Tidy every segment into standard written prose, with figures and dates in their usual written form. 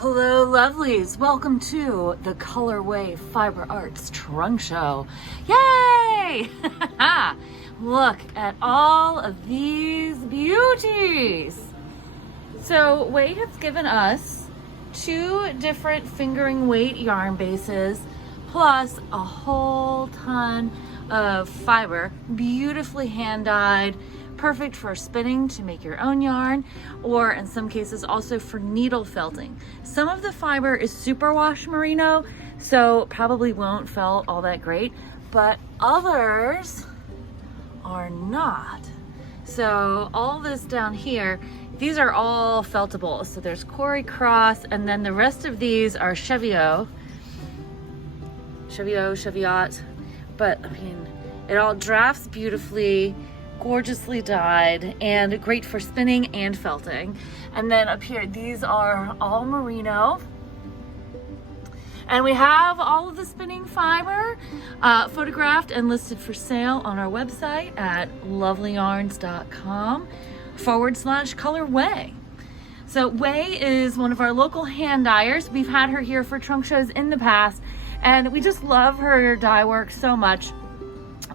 Hello lovelies, welcome to the Colorwae Fiber Arts Trunk Show. Yay! Look at all of these beauties. So Way has given us 2 different fingering weight yarn bases plus a whole ton of fiber, beautifully hand dyed, perfect for spinning to make your own yarn, or in some cases also for needle felting. Some of the fiber is superwash merino, so probably won't felt all that great, but others are not. So all this down here, these are all feltable. So there's Corydale Cross, and then the rest of these are Cheviot, but I mean, it all drafts beautifully, gorgeously dyed, and great for spinning and felting. And then up here, these are all merino. And we have all of the spinning fiber photographed and listed for sale on our website at lovelyarns.com/colorway. So Way is one of our local hand dyers. We've had her here for trunk shows in the past, and we just love her dye work so much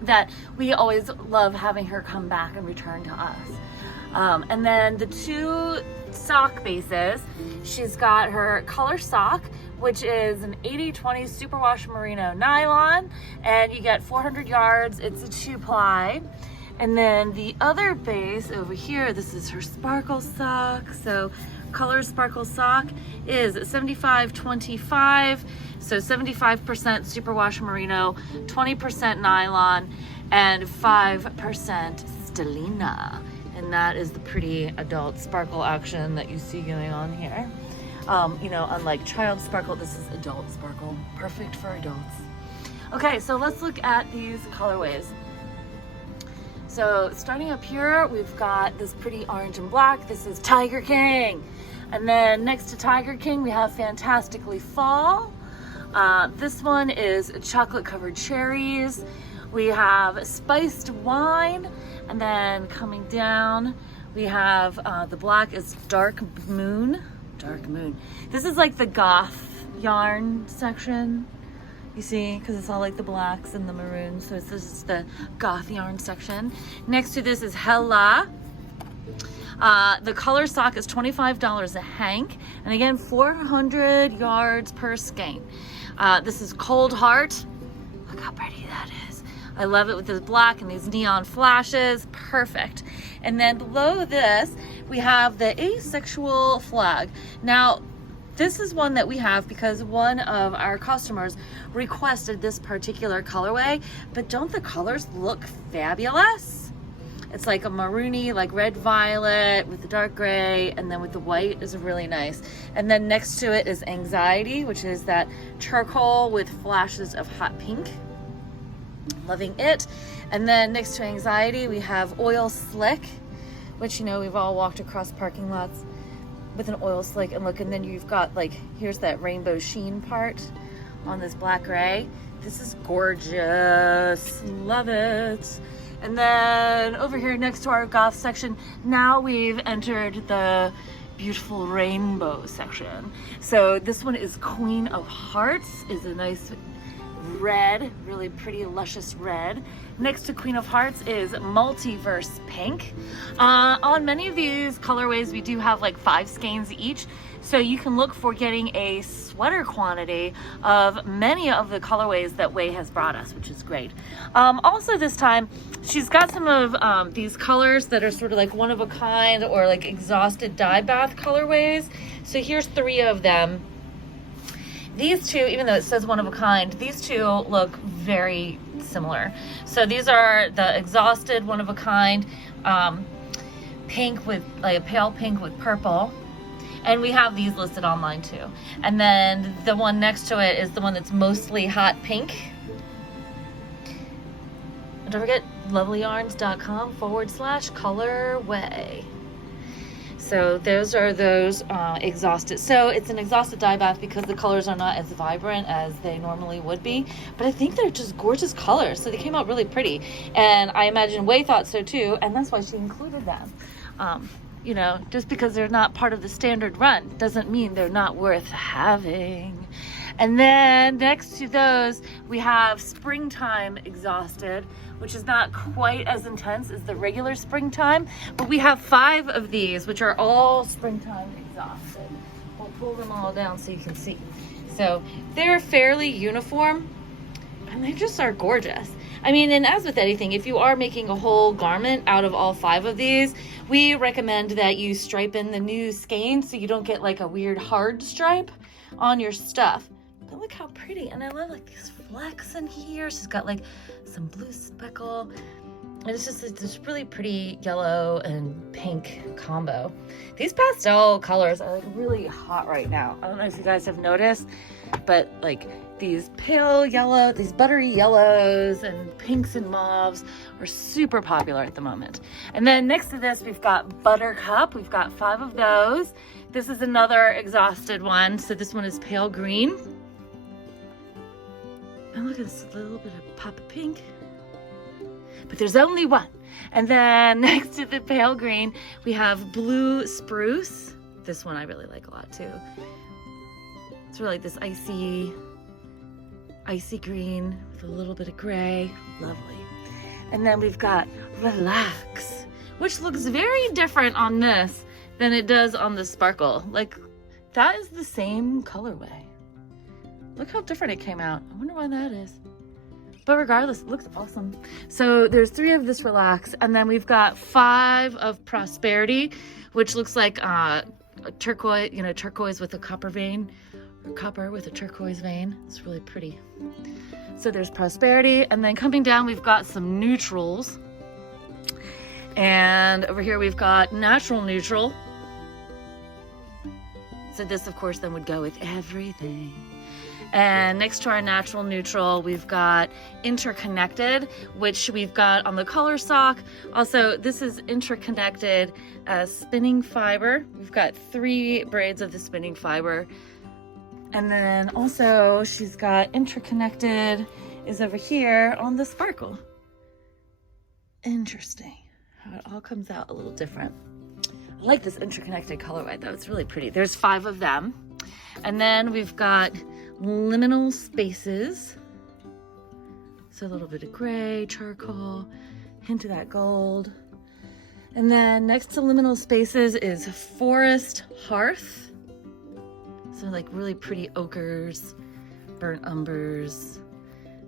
that we always love having her come back and return to us. And then the 2 sock bases, she's got her color sock, which is an 80/20 superwash merino nylon, and you get 400 yards. It's a 2-ply. And then the other base over here, this is her sparkle sock. So color sparkle sock is 75/25, so 75% superwash merino, 20% nylon, and 5% stellina. And that is the pretty adult sparkle action that you see going on here. You know, unlike child sparkle, this is adult sparkle, perfect for adults. Okay, so let's look at these colorways. So starting up here, we've got this pretty orange and black. This is Tiger King. And then next to Tiger King, we have Fantastically Fall. This one is chocolate covered cherries. We have spiced wine. And then coming down, we have the black is Dark Moon. Dark Moon. This is like the goth yarn section. You see, because it's all like the blacks and the maroons. So this is the goth yarn section. Next to this is Hella. The color sock is $25 a hank. And again, 400 yards per skein. This is Cold Heart. Look how pretty that is. I love it with this black and these neon flashes. Perfect. And then below this, we have the Asexual Flag. Now, this is one that we have because one of our customers requested this particular colorway, but don't the colors look fabulous? It's like a maroony, like red violet with the dark gray, and then with the white is really nice. And then next to it is Anxiety, which is that charcoal with flashes of hot pink. Loving it. And then next to Anxiety, we have Oil Slick, which, you know, we've all walked across parking lots with an oil slick, and look, and then you've got like, here's that rainbow sheen part on this black gray. This is gorgeous. Love it. And then over here next to our goth section, now we've entered the beautiful rainbow section. So this one is Queen of Hearts, is a nice red, really pretty luscious red. Next to Queen of Hearts is Multiverse Pink. On many of these colorways, we do have like 5 skeins each, so you can look for getting a sweater quantity of many of the colorways that Way has brought us, which is great. Also this time, she's got some of these colors that are sort of like one of a kind or like exhausted dye bath colorways. So here's 3 of them. These 2, even though it says one of a kind, these 2 look very similar. So these are the exhausted one of a kind, pink with like a pale pink with purple. And we have these listed online too. And then the one next to it is the one that's mostly hot pink. And don't forget lovelyarns.com/colorway. So those are those exhausted. So it's an exhausted dye bath because the colors are not as vibrant as they normally would be. But I think they're just gorgeous colors. So they came out really pretty. And I imagine Way thought so too. And that's why she included them. you know, just because they're not part of the standard run doesn't mean they're not worth having. And then next to those, we have Springtime Exhausted, which is not quite as intense as the regular Springtime, but we have 5 of these, which are all Springtime Exhausted. We'll pull them all down so you can see. So they're fairly uniform, and they just are gorgeous. I mean, and as with anything, if you are making a whole garment out of all 5 of these, we recommend that you stripe in the new skein so you don't get like a weird hard stripe on your stuff. But look how pretty, and I love like these flecks in here. She's got like some blue speckle, and it's just this really pretty yellow and pink combo. These pastel colors are like really hot right now. I don't know if you guys have noticed, but like these pale yellow, these buttery yellows and pinks and mauves are super popular at the moment. And then next to this, we've got Buttercup. We've got 5 of those. This is another exhausted one. So this one is pale green. And look at this little bit of pop of pink. But there's only one. And then next to the pale green, we have blue spruce. This one I really like a lot too. It's really like this icy green with a little bit of gray. Lovely. And then we've got Relax, which looks very different on this than it does on the sparkle. Like, that is the same colorway. Look how different it came out. I wonder why that is. But regardless, it looks awesome. So there's 3 of this Relax, and then we've got 5 of Prosperity, which looks like a turquoise, you know, turquoise with a copper vein, or copper with a turquoise vein. It's really pretty. So there's Prosperity, and then coming down, we've got some neutrals. And over here, we've got Natural Neutral. So this, of course, then would go with everything. And next to our Natural Neutral, we've got Interconnected, which we've got on the color sock. Also, this is Interconnected spinning fiber. We've got 3 braids of the spinning fiber. And then also she's got Interconnected is over here on the sparkle. Interesting how it all comes out a little different. I like this Interconnected colorway though, it's really pretty. There's 5 of them. And then we've got Liminal Spaces. So a little bit of gray, charcoal, hint of that gold. And then next to Liminal Spaces is Forest Hearth. So like really pretty ochres, burnt umbers,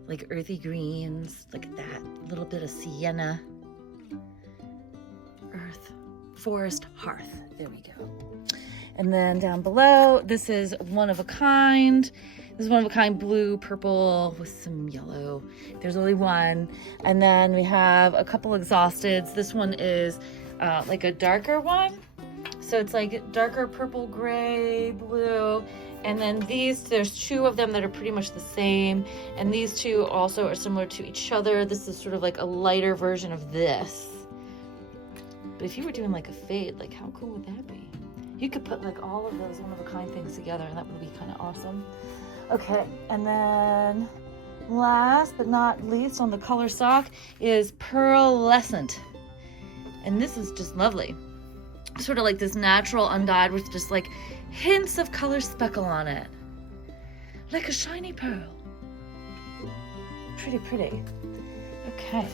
like earthy greens, like that. A little bit of sienna. Earth, Forest Hearth. There we go. And then down below, this is One of a Kind. This is One of a Kind blue, purple with some yellow. There's only one. And then we have a couple exhausteds. This one is like a darker one. So it's like darker purple, gray, blue. And then these, there's 2 of them that are pretty much the same. And these 2 also are similar to each other. This is sort of like a lighter version of this. But if you were doing like a fade, like how cool would that be? You could put like all of those One of a Kind things together and that would be kind of awesome. Okay, and then last but not least on the color sock is Pearlescent. And this is just lovely. Sort of like this natural undyed with just like hints of color speckle on it. Like a shiny pearl. Pretty pretty. Okay.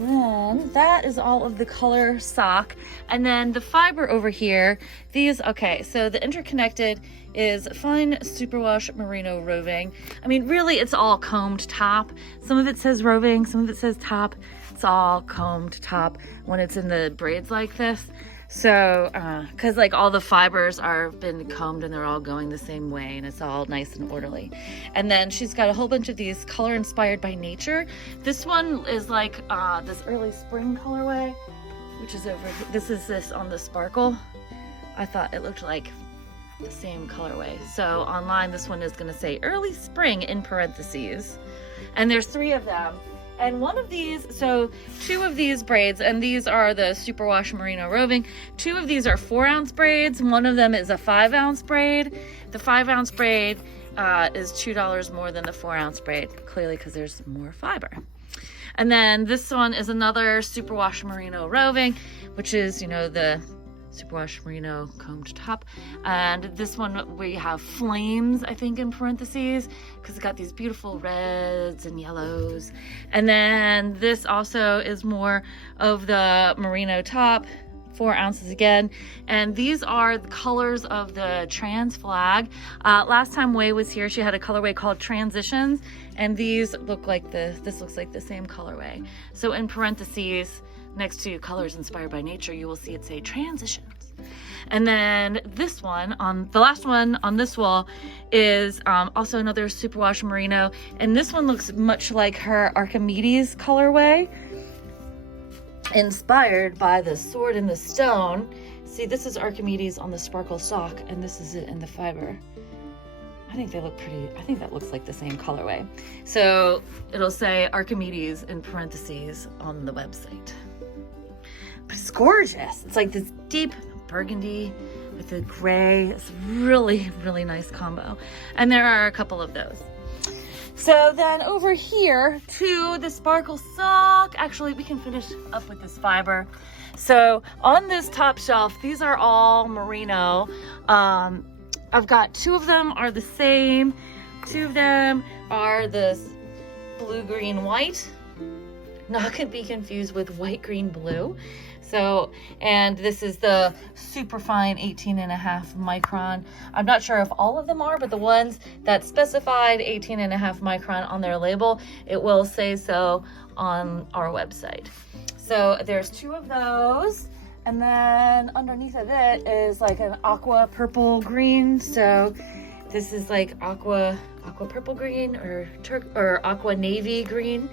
Then that is all of the color sock, and then the fiber over here, these, okay, so the Interconnected is fine superwash merino roving. I mean, really it's all combed top. Some of it says roving, some of it says top. It's all combed top when it's in the braids like this. So because like all the fibers are been combed and they're all going the same way and it's all nice and orderly. And then she's got a whole bunch of these color inspired by nature. This one is like this early spring colorway, which is over here. This is this on the sparkle. I thought it looked like the same colorway. So online this one is going to say early spring in parentheses, and there's 3 of them. And one of these, so 2 of these braids, and these are the superwash merino roving. 2 of these are 4-ounce braids. One of them is a 5-ounce braid. The 5-ounce braid is $2 more than the 4-ounce braid, clearly because there's more fiber. And then this one is another superwash merino roving, which is, you know, the superwash merino combed top. And this one we have flames, I think, in parentheses, because it's got these beautiful reds and yellows. And then this also is more of the merino top, 4 ounces again. And these are the colors of the trans flag. Last time Way was here, she had a colorway called Transitions, and these look like this looks like the same colorway. So in parentheses, next to colors inspired by nature, you will see it say Transitions. And then this one, the last one on this wall, is also another superwash merino, and this one looks much like her Archimedes colorway, inspired by the sword and the stone. See, this is Archimedes on the sparkle sock, and this is it in the fiber. I think they look pretty. I think that looks like the same colorway. So it'll say Archimedes in parentheses on the website. But it's gorgeous. It's like this deep burgundy with the gray. It's really, really nice combo. And there are a couple of those. So then over here to the sparkle sock, actually we can finish up with this fiber. So on this top shelf, these are all merino. I've got 2 of them are the same. 2 of them are this blue, green, white. Not to be confused with white, green, blue. So, and this is the super fine 18.5 micron. I'm not sure if all of them are, but the ones that specified 18.5 micron on their label, it will say so on our website. So there's 2 of those. And then underneath of it is like an aqua purple green. So this is like aqua purple green or aqua navy green.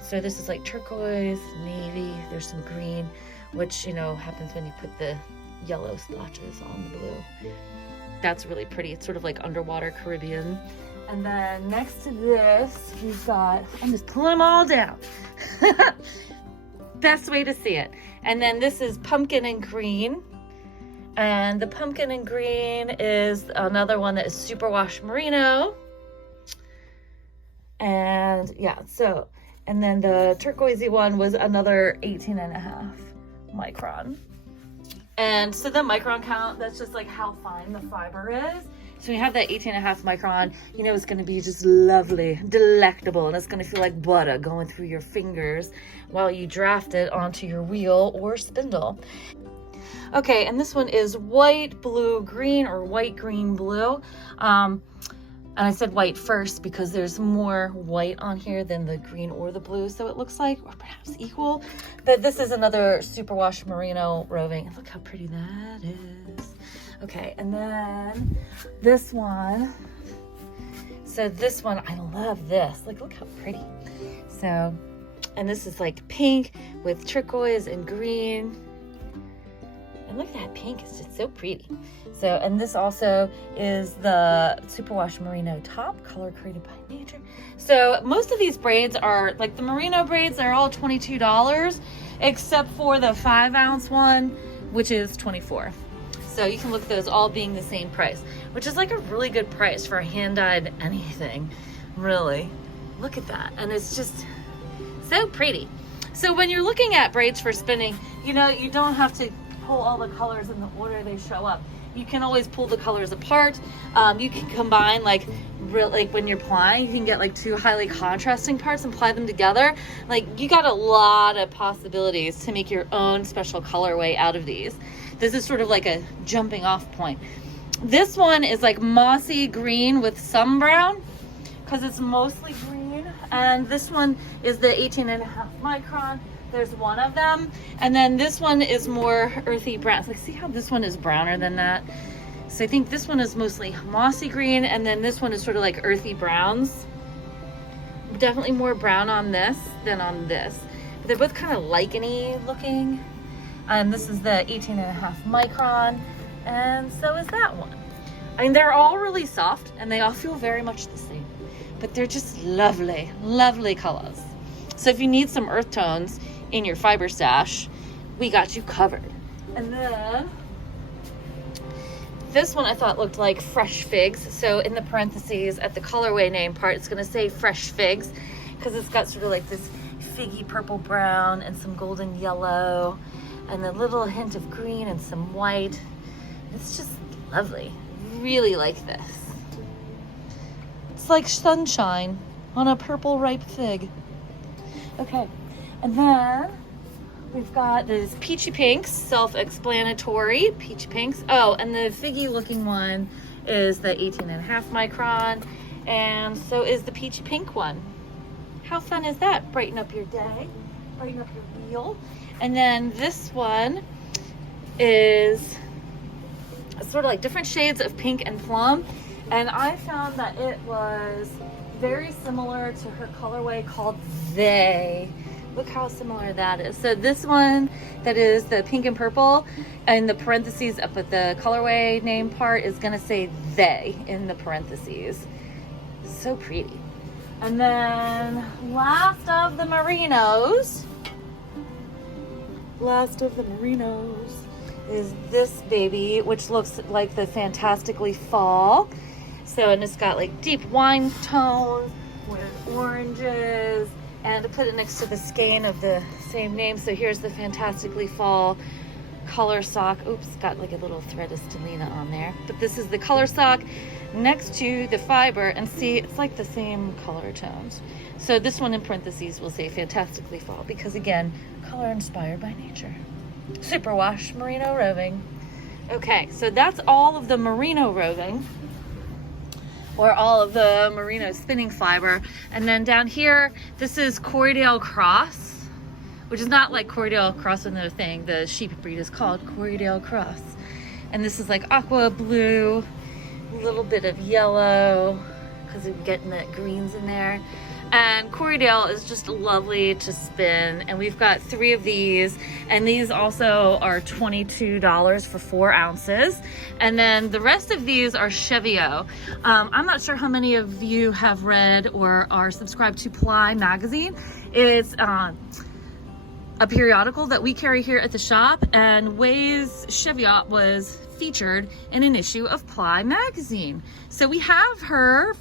So this is like turquoise, navy, there's some green, which, you know, happens when you put the yellow splotches on the blue. That's really pretty. It's sort of like underwater Caribbean. And then next to this, we've got, I'm just pulling them all down. Best way to see it. And then this is pumpkin and green. And the pumpkin and green is another one that is superwash merino. And yeah, so, and then the turquoisey one was another 18.5 micron. And so the micron count, that's just like how fine the fiber is. So we have that 18.5 micron, you know, it's going to be just lovely, delectable, and it's going to feel like butter going through your fingers while you draft it onto your wheel or spindle. Okay, and this one is white, blue, green, or white, green, blue. And I said white first because there's more white on here than the green or the blue, so it looks like, or perhaps equal. But this is another superwash merino roving. And look how pretty that is. Okay, and then this one. So this one, I love this. Like, look how pretty. So, and this is like pink with turquoise and green. And look at that pink, it's just so pretty. So, and this also is the superwash merino top, color created by nature. So most of these braids are, like the merino braids, are all $22, except for the 5-ounce one, which is $24. So you can look at those all being the same price, which is like a really good price for a hand-dyed anything, really. Look at that, and it's just so pretty. So when you're looking at braids for spinning, you know, you don't have to pull all the colors in the order they show up. You can always pull the colors apart. You can combine, like when you're plying, you can get like 2 highly contrasting parts and ply them together. Like, you got a lot of possibilities to make your own special colorway out of these. This is sort of like a jumping off point. This one is like mossy green with some brown because it's mostly green. And this one is the 18.5 micron. There's one of them. And then this one is more earthy brown. Like, see how this one is browner than that? So I think this one is mostly mossy green, and then this one is sort of like earthy browns. Definitely more brown on this than on this. But they're both kind of lichen-y looking. And this is the 18.5 micron, and so is that one. I mean, they're all really soft, and they all feel very much the same. But they're just lovely, lovely colors. So if you need some earth tones in your fiber stash, we got you covered. And then this one I thought looked like fresh figs. So in the parentheses at the colorway name part, it's going to say fresh figs because it's got sort of like this figgy purple brown and some golden yellow. and a little hint of green and some white. It's just lovely. Really like this. It's like sunshine on a purple ripe fig. Okay, and then we've got this peachy pinks, self-explanatory peachy pinks. Oh, and the figgy looking one is the 18.5 micron, and so is the peachy pink one. How fun is that? Brighten up your day, brighten up your meal. And then this one is sort of like different shades of pink and plum, and I found that it was very similar to her colorway called They. Look how similar that is. So this one that is the pink and purple, and the parentheses up at the colorway name part is gonna say They in the parentheses. So pretty. And then last of the merinos is this baby, which looks like the Fantastically Fall. So, and it's got like deep wine tones with oranges, and to put it next to the skein of the same name. So here's the Fantastically Fall color sock. Oops, got like a little thread of stellina on there. But this is the color sock next to the fiber, and see, it's like the same color tones. So this one in parentheses will say Fantastically Fall, because again, color inspired by nature. Superwash merino roving. Okay, so that's all of the merino roving, or all of the merino spinning fiber. And then down here, this is Corydale Cross, which is not like Corydale Cross, another thing. The sheep breed is called Corydale Cross. And this is like aqua blue, a little bit of yellow, because we're getting that greens in there. And Corydale is just lovely to spin, and we've got 3 of these, and these also are $22 for 4 ounces. And then the rest of these are Cheviot. I'm not sure how many of you have read or are subscribed to Ply magazine. It's a periodical that we carry here at the shop, and Way's Cheviot was featured in an issue of Ply magazine. So we have her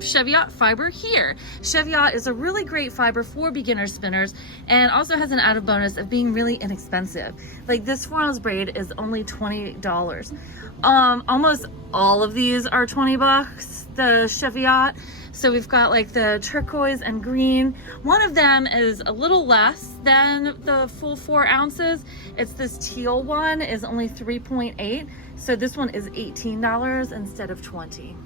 Cheviot fiber here. Cheviot is a really great fiber for beginner spinners, and also has an added bonus of being really inexpensive. Like this 4-ounce braid is only $20. Almost all of these are 20 bucks, the Cheviot. So we've got like the turquoise and green. One of them is a little less than the full 4 ounces. It's this teal one, is only 3.8. So this one is $18 instead of 20.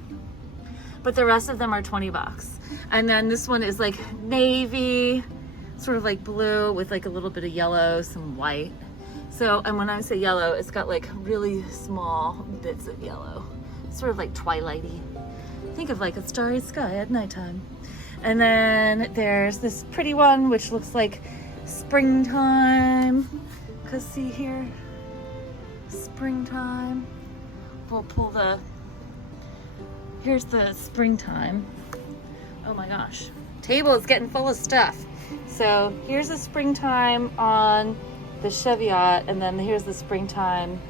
But the rest of them are 20 bucks. And then this one is like navy, sort of like blue with like a little bit of yellow, some white. So, and when I say yellow, it's got like really small bits of yellow, sort of like twilighty. Think of like a starry sky at nighttime. And then there's this pretty one, which looks like springtime. Cause see here, springtime. We'll pull the, here's the springtime. Oh my gosh, table is getting full of stuff. So here's the springtime on the Cheviot, and then here's the springtime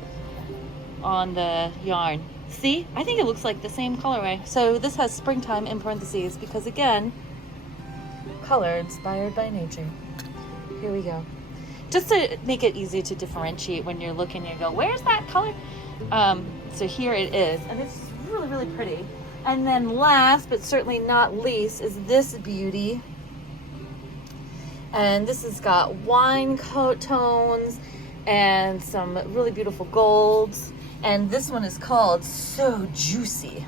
on the yarn. See, I think it looks like the same colorway. So this has springtime in parentheses because again, color inspired by nature. Here we go. Just to make it easy to differentiate when you're looking, you go, where's that color? So here it is, and it's really, really pretty. And then last, but certainly not least, is this beauty. And this has got wine coat tones and some really beautiful golds. And this one is called So Juicy,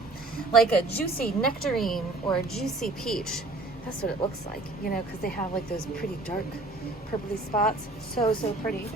like a juicy nectarine or a juicy peach. That's what it looks like, you know, because they have like those pretty dark purpley spots. So, so pretty.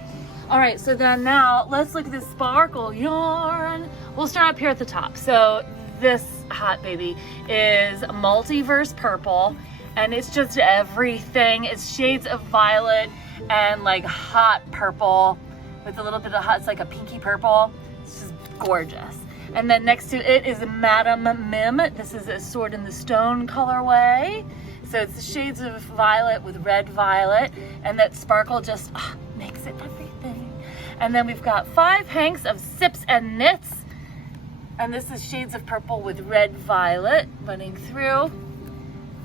All right, so then now let's look at this sparkle yarn. We'll start up here at the top. So this hot baby is multiverse purple, and it's just everything. It's shades of violet and like hot purple with a little bit of hot, it's like a pinky purple. It's just gorgeous. And then next to it is Madame Mim. This is a Sword in the Stone colorway. So it's the shades of violet with red violet, and that sparkle just makes it everything. And then we've got 5 hanks of Sips and Knits. And this is shades of purple with red violet running through.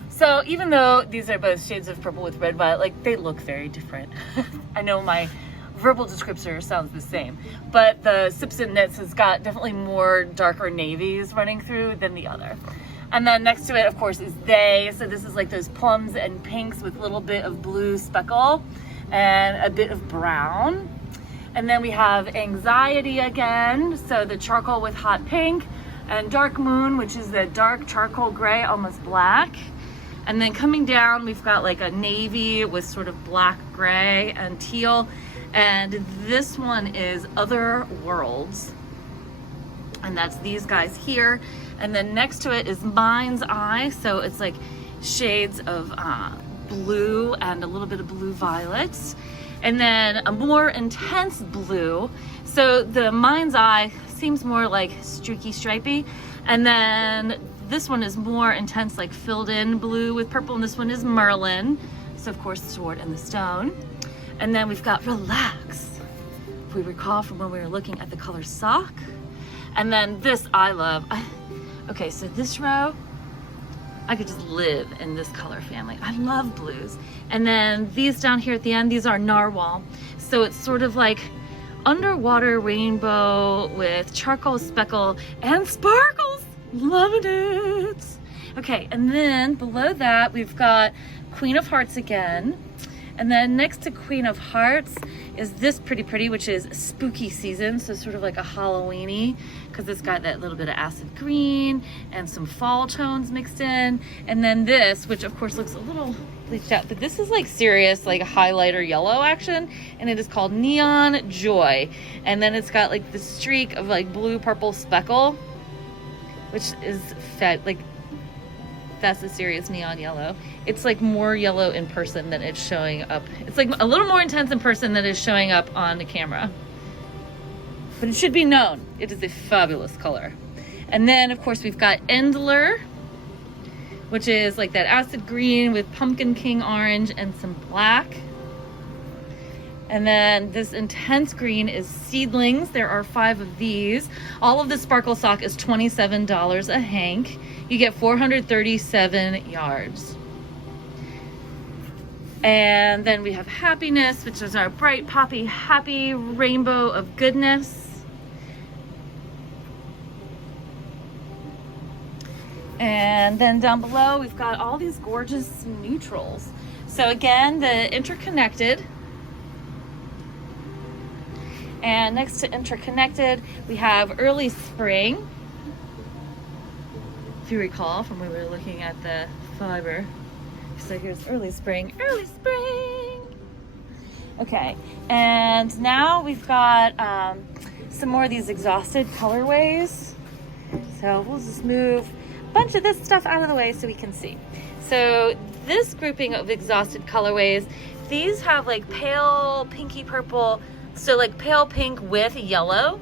So even though these are both shades of purple with red violet, like they look very different. I know my verbal descriptor sounds the same, but the Sips and Knits has got definitely more darker navies running through than the other. And then next to it, of course, is They. So this is like those plums and pinks with a little bit of blue speckle and a bit of brown. And then we have Anxiety again, so the charcoal with hot pink, and Dark Moon, which is the dark charcoal gray, almost black. And then coming down, we've got like a navy with sort of black, gray, and teal. And this one is Other Worlds. And that's these guys here. And then next to it is Mind's Eye, so it's like shades of blue and a little bit of blue violets. And then a more intense blue. So the Mind's Eye seems more like streaky, stripy. And then this one is more intense, like filled in blue with purple. And this one is Merlin. So of course, the Sword and the Stone. And then we've got Relax, if we recall from when we were looking at the color Sock. And then this I love. Okay, so this row, I could just live in this color family. I love blues. And then these down here at the end, these are Narwhal. So it's sort of like underwater rainbow with charcoal speckle and sparkles. Loving it. Okay, and then below that, we've got Queen of Hearts again. And then next to Queen of Hearts is this pretty, which is Spooky Season. So sort of like a Halloween-y, because it's got that little bit of acid green and some fall tones mixed in. And then this, which of course looks a little bleached out, but this is like serious, like highlighter yellow action. And it is called Neon Joy. And then it's got like the streak of like blue purple speckle, which is like, that's a serious neon yellow. It's like more yellow in person than it's showing up. It's like a little more intense in person than it's showing up on the camera. But it should be known, it is a fabulous color. And then of course we've got Endler, which is like that acid green with pumpkin king orange and some black. And then this intense green is Seedlings. There are 5 of these. All of the sparkle sock is $27 a hank. You get 437 yards. And then we have Happiness, which is our bright poppy happy rainbow of goodness. And then down below, we've got all these gorgeous neutrals. So again, the Interconnected. And next to Interconnected, we have Early Spring. If you recall from when we were looking at the fiber. So here's Early Spring, Early Spring. Okay, and now we've got some more of these exhausted colorways. So we'll just move a bunch of this stuff out of the way so we can see. So this grouping of exhausted colorways, these have like pale pinky purple, so like pale pink with yellow.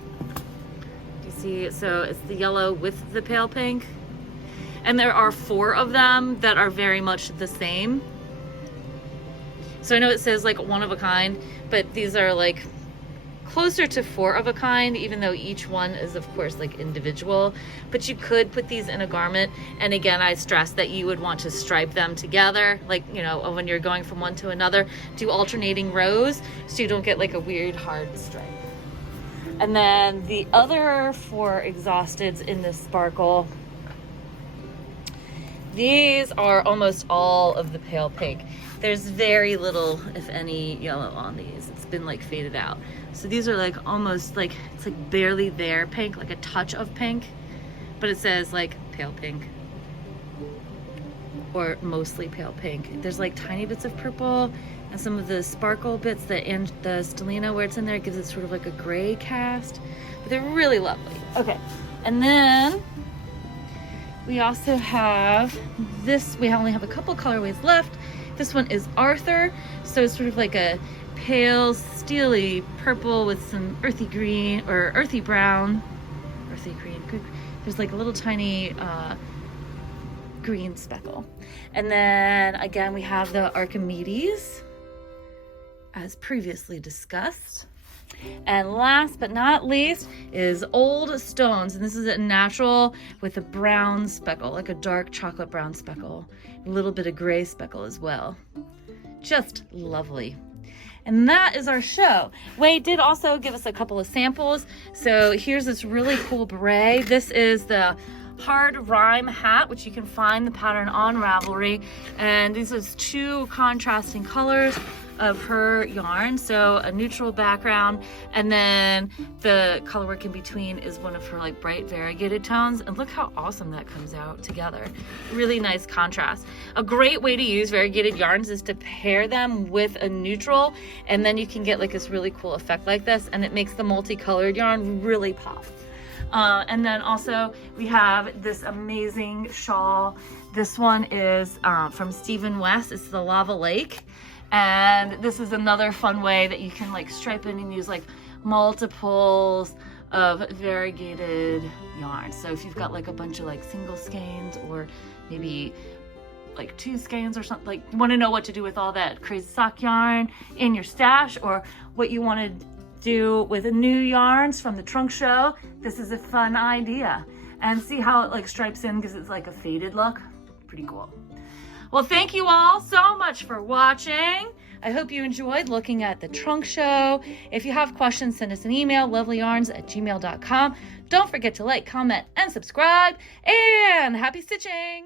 Do you see? So it's the yellow with the pale pink. And there are 4 of them that are very much the same. So I know it says like one of a kind, but these are like closer to 4 of a kind, even though each one is of course like individual. But you could put these in a garment. And again, I stress that you would want to stripe them together, like, you know, when you're going from one to another, do alternating rows so you don't get like a weird hard stripe. And then the other 4 exhausteds in this sparkle, these are almost all of the pale pink. There's very little, if any, yellow on these. It's been like faded out. So these are like almost like, it's like barely there pink, like a touch of pink, but it says like pale pink or mostly pale pink. There's like tiny bits of purple and some of the sparkle bits that, and the stellina where it's in there gives it sort of like a gray cast, but they're really lovely. Okay, and then we also have this, we only have a couple colorways left. This one is Arthur, so it's sort of like a pale, steely purple with some earthy green, or earthy brown, earthy green. There's like a little tiny green speckle. And then again, we have the Archimedes, as previously discussed. And last but not least is Old Stones, and this is a natural with a brown speckle, like a dark chocolate brown speckle, a little bit of gray speckle as well. Just lovely. And that is our show. Wade did also give us a couple of samples. So here's this really cool beret. This is the hard rhyme hat, which you can find the pattern on Ravelry. And these are 2 contrasting colors of her yarn, so a neutral background, and then the color work in between is one of her like bright variegated tones, and look how awesome that comes out together. Really nice contrast. A great way to use variegated yarns is to pair them with a neutral, and then you can get like this really cool effect like this, and it makes the multicolored yarn really pop. And then also we have this amazing shawl. This one is from Stephen West. It's the Lava Lake. And this is another fun way that you can like stripe in and use like multiples of variegated yarn. So if you've got like a bunch of like single skeins, or maybe like 2 skeins or something, like you want to know what to do with all that crazy sock yarn in your stash, or what you want to do with new yarns from the trunk show, this is a fun idea. And see how it like stripes in because it's like a faded look. Pretty cool. Well, thank you all so much for watching. I hope you enjoyed looking at the trunk show. If you have questions, send us an email, lovelyarns@gmail.com. Don't forget to like, comment, and subscribe. And happy stitching!